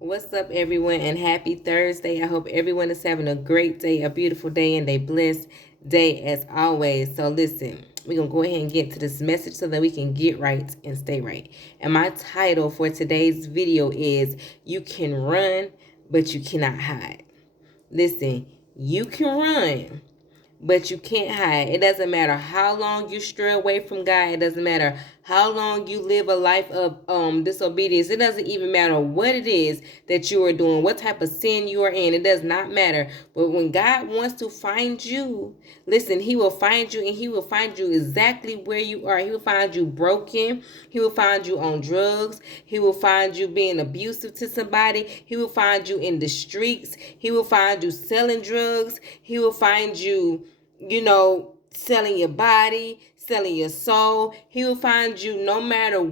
What's up, everyone, and happy Thursday. I hope everyone is having a great day, a beautiful day, and a blessed day as always. So, listen, we're going to go ahead and get to this message so that we can get right and stay right. And my title for today's video is You Can Run, but You Cannot Hide. Listen, you can run, but you can't hide. It doesn't matter how long you stray away from God. It doesn't matter how long you live a life of disobedience. It doesn't even matter what it is that you are doing, what type of sin you are in. It does not matter. But when God wants to find you, listen, he will find you, and he will find you exactly where you are. He will find you broken. He will find you on drugs. He will find you being abusive to somebody. He will find you in the streets. He will find you selling drugs. He will find you selling your body, selling your soul. He will find you no matter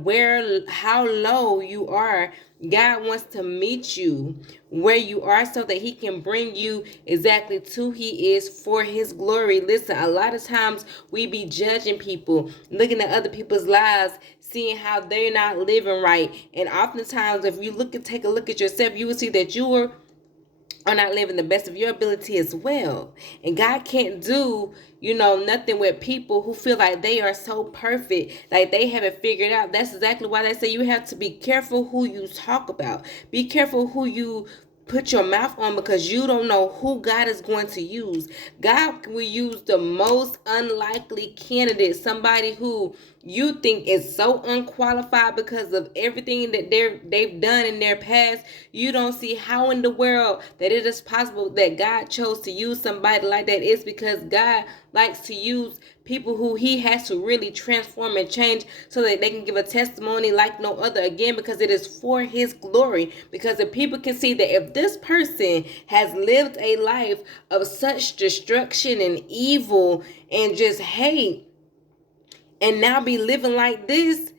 how low you are. God wants to meet you where you are so that he can bring you exactly to he is for his glory. Listen, a lot of times we be judging people, looking at other people's lives, seeing how they're not living right. And oftentimes if you take a look at yourself, you will see that you are not living the best of your ability as well. And God can't do, nothing with people who feel like they are so perfect, like they have it figured out. That's exactly why they say you have to be careful who you talk about. Be careful who you put your mouth on, because you don't know who God is going to use. God will use the most unlikely candidate, somebody who you think is so unqualified because of everything that they've done in their past. You don't see how in the world that it is possible that God chose to use somebody like that. It's because God likes to use people who he has to really transform and change so that they can give a testimony like no other, again, because it is for his glory. Because if people can see that if this person has lived a life of such destruction and evil and just hate, and now be living like this,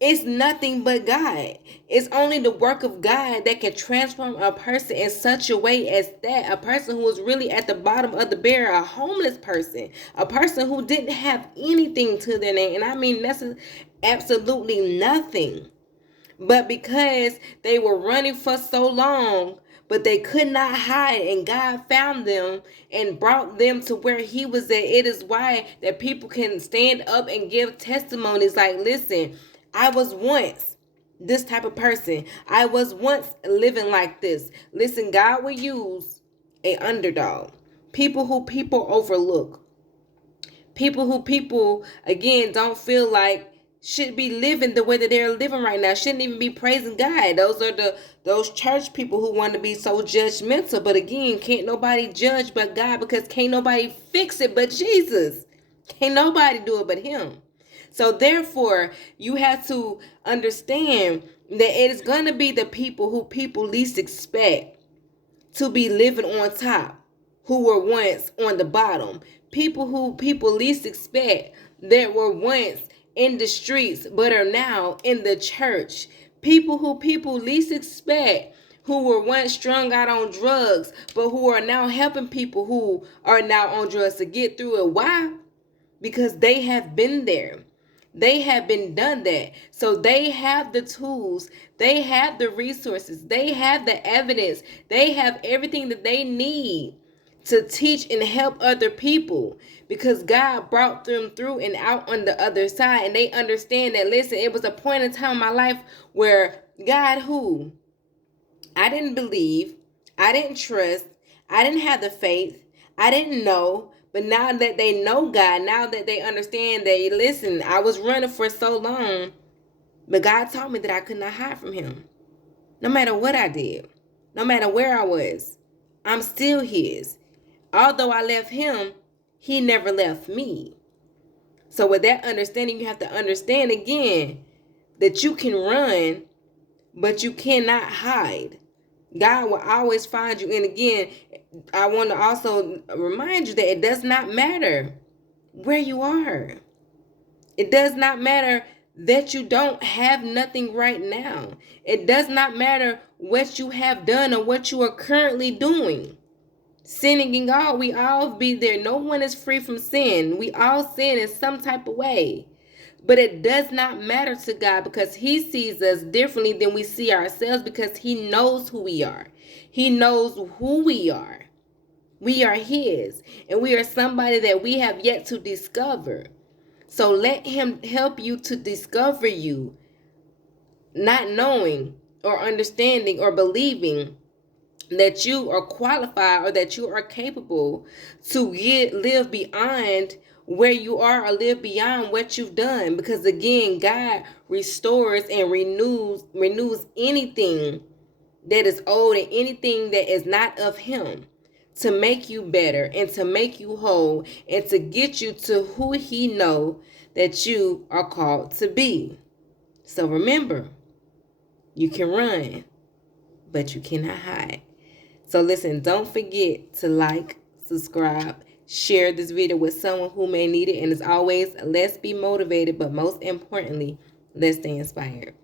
it's nothing but God. It's only the work of God that can transform a person in such a way as that. A person who was really at the bottom of the barrel, a homeless person, a person who didn't have anything to their name. And I mean, that's absolutely nothing. But because they were running for so long, but they could not hide, and God found them and brought them to where he was at. It is why that people can stand up and give testimonies like, listen, I was once this type of person. I was once living like this. Listen, God will use a underdog, people who people overlook, people who people again don't feel like should be living the way that they're living right now, shouldn't even be praising God. Those are those church people who want to be so judgmental. But again, can't nobody judge but God, because can't nobody fix it but Jesus. Can't nobody do it but him. So therefore, you have to understand that it is going to be the people who people least expect to be living on top, who were once on the bottom. People who people least expect that were once in the streets but are now in the church. People who people least expect, who were once strung out on drugs but who are now helping people who are now on drugs to get through it. Why? Because they have been there. They have been done that. So they have the tools, they have the resources, they have the evidence, they have everything that they need to teach and help other people, because God brought them through and out on the other side. And they understand that, listen, it was a point in time in my life where God, who I didn't believe, I didn't trust, I didn't have the faith, I didn't know. But now that they know God, now that they understand that, listen, I was running for so long, but God taught me that I could not hide from him. No matter what I did, no matter where I was, I'm still his. Although I left him, he never left me. So with that understanding, you have to understand again that you can run, but you cannot hide. God will always find you. And again, I want to also remind you that it does not matter where you are. It does not matter that you don't have nothing right now. It does not matter what you have done or what you are currently doing. Sinning and all, we all be there. No one is free from sin. We all sin in some type of way. But it does not matter to God because he sees us differently than we see ourselves because he knows who we are. He knows who we are. We are his, and we are somebody that we have yet to discover. So let him help you to discover you, not knowing or understanding or believing that you are qualified or that you are capable to live beyond where you are or live beyond what you've done. Because again, God restores and renews anything that is old and anything that is not of him, to make you better and to make you whole and to get you to who he know that you are called to be. So remember, you can run, but you cannot hide. So listen, don't forget to like, subscribe, share this video with someone who may need it. And as always, let's be motivated, but most importantly, let's stay inspired.